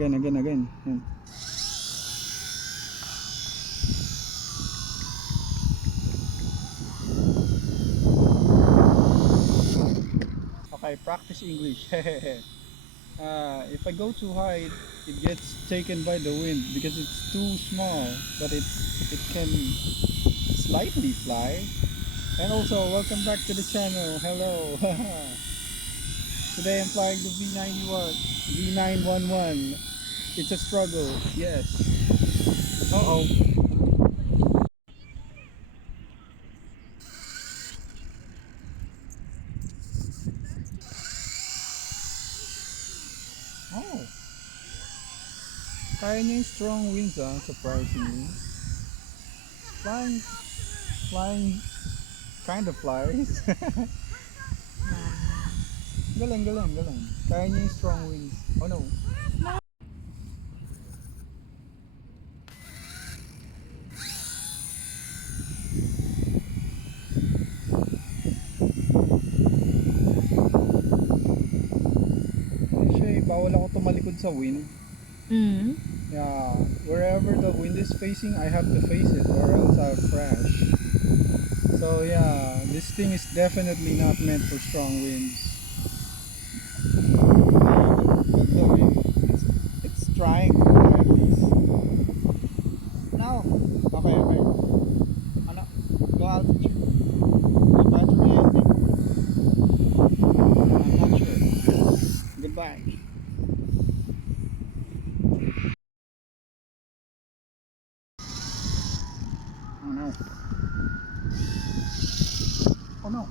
Again. Okay, practice English. If I go too high, it gets taken by the wind because it's too small, but it can slightly fly. And also, welcome back to the channel. Hello. Today I'm flying the v911. It's a struggle. Yes. Uh-oh. Oh. Kaya niya yung strong winds, surprisingly. Flying, flying, kind of flies. Galing. Kaya niya yung strong winds. Oh no. Actually, bawal ako tumalikod sa wind. Yeah, wherever the wind is facing, I have to face it or else I'll crash. So yeah, this thing is definitely not meant for strong winds. But look, it's trying to fly at least. No. Okay. Ano? Go altitude. The battery, I think. I'm not sure. Goodbye. Oh no. Oh no.